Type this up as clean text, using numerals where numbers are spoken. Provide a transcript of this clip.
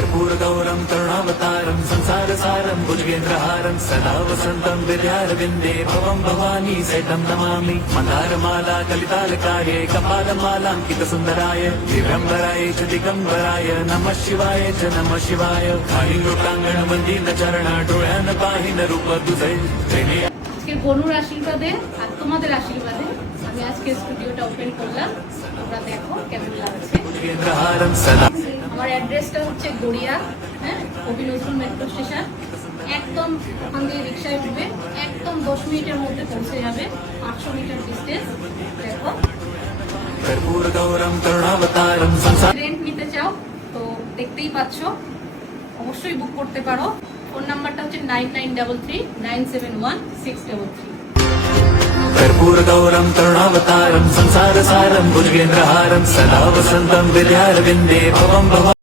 कर्पूरगौरं करुणावतारं संसारसारं भुजगेन्द्रहारं सदा वसन्तं विद्यारविन्दे भवं भवानी सहितं नमामि मन्दारमाला कलितालकाये कपालमालाङ्कितसुन्दराय दिव्यम्बराय च दिगम्बराय नमः शिवाय च नमः शिवाय चरण डोळ्यान पाहिन रूप तुझे আজকে বনুর আশীর্বাদে আর তোমাদের আশীর্বাদে আমি আজকে স্টুডিওটা ওপেন করলাম। তোমরা দেখো কেমন লাগছে। আমার অ্যাড্রেসটা হচ্ছে গড়িয়া, হ্যাঁ, কবি নজরুল মেট্রো স্টেশন। একদম ওখান দিয়ে রিক্সায় উঠবে, একদম 10 মিনিটের মধ্যে পৌঁছে যাবে। 500 মিটার ডিস্টেন্স। দেখো, রেন্ট নিতে চাও তো দেখতেই পাচ্ছ, অবশ্যই বুক করতে পারো। ফোন নাম্বারটা হচ্ছে 9933971633। कर्पूरगौरं करुणावतारं संसारसारं भुजगेन्द्रहारं सदा वसन्तं विद्यारविन्दे भवं भवानी।